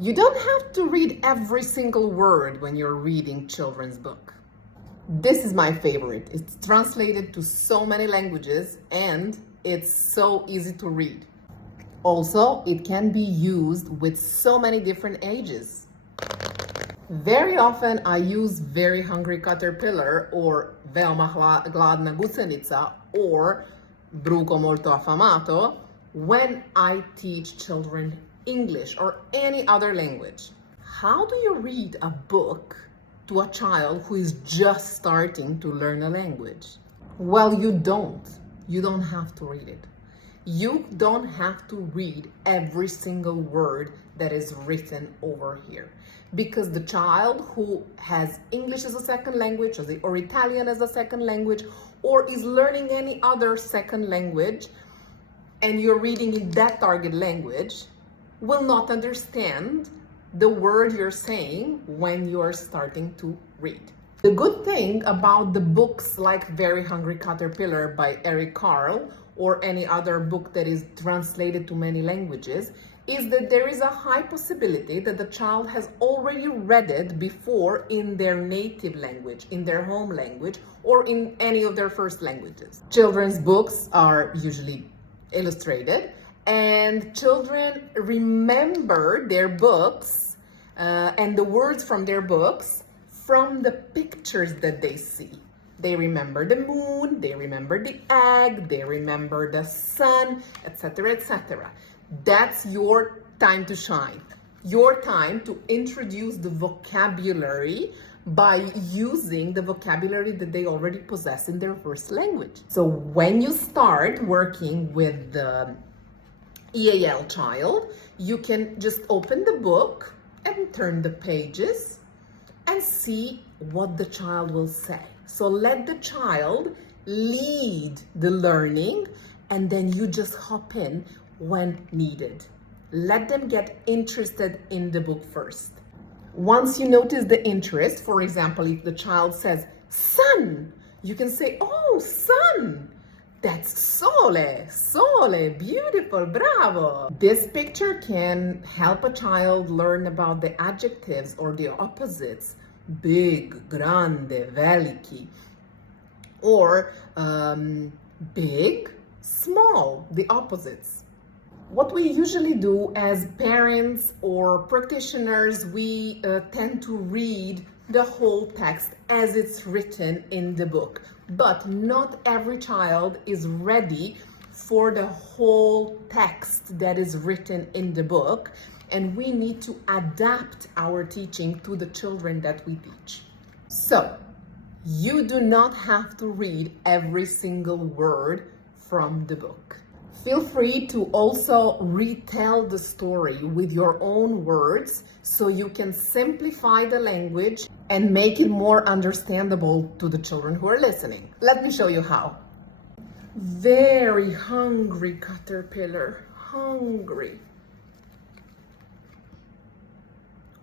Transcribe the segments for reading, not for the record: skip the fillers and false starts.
You don't have to read every single word when you're reading children's book. This is my favorite. It's translated to so many languages and it's so easy to read. Also, it can be used with so many different ages. Very often I use Very Hungry Caterpillar or Veoma Gladna Gusenica or Bruco Molto Affamato when I teach children English or any other language. How do you read a book to a child who is just starting to learn a language? Well, you don't. You don't have to read it. You don't have to read every single word that is written over here. Because the child who has English as a second language or Italian as a second language or is learning any other second language and you're reading in that target language will not understand the word you're saying when you're starting to read. The good thing about the books like Very Hungry Caterpillar by Eric Carle or any other book that is translated to many languages is that there is a high possibility that the child has already read it before in their native language, in their home language, or in any of their first languages. Children's books are usually illustrated, and children remember their books and the words from their books from the pictures that they see. They remember the moon, they remember the egg, they remember the sun, etc., etc. That's your time to shine. Your time to introduce the vocabulary by using the vocabulary that they already possess in their first language. So when you start working with the EAL child, you can just open the book and turn the pages and see what the child will say. So let the child lead the learning and then you just hop in when needed. Let them get interested in the book first. Once you notice the interest, for example, if the child says sun, you can say, oh, sun. That's sole, sole, beautiful, bravo. This picture can help a child learn about the adjectives or the opposites, big, grande, veliki, or big, small, the opposites. What we usually do as parents or practitioners, we tend to read the whole text as it's written in the book. But not every child is ready for the whole text that is written in the book, and we need to adapt our teaching to the children that we teach. So, you do not have to read every single word from the book. Feel free to also retell the story with your own words so you can simplify the language and make it more understandable to the children who are listening. Let me show you how. Very hungry caterpillar, hungry.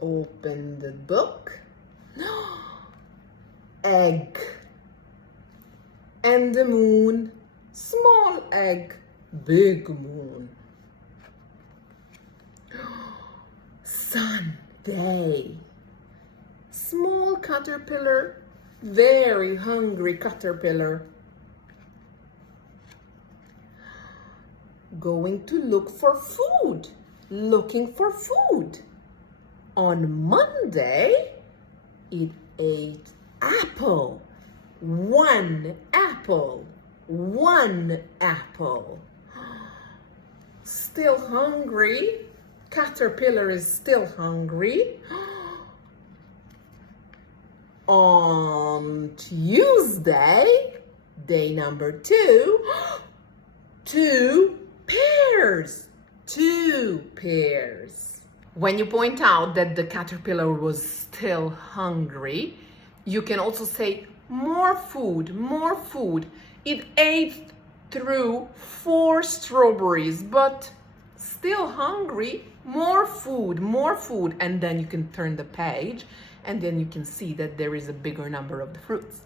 Open the book. Egg. And the moon, small egg. Big moon. Sun, day. Small caterpillar, very hungry caterpillar. Going to look for food, looking for food. On Monday, it ate apple. One apple. One apple. Still hungry. Caterpillar is still hungry. On Tuesday, day number 2, 2 pears. 2 pears. When you point out that the caterpillar was still hungry, you can also say more food, more food. It ate through 4 strawberries, but still hungry, more food, and then you can turn the page and then you can see that there is a bigger number of the fruits.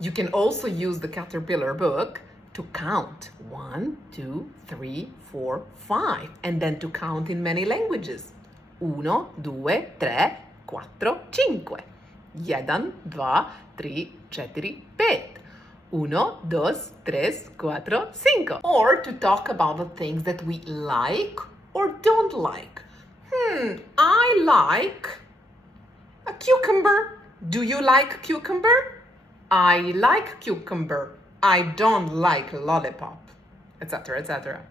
You can also use the caterpillar book to count 1, 2, 3, 4, 5, and then to count in many languages. 1, 2, 3, 4, 5. 1, 2, 3, 4, 5. 1, 2, 3, 4, 5. Or to talk about the things that we like or don't like. I like a cucumber. Do you like cucumber? I like cucumber. I don't like lollipop, etc., etc.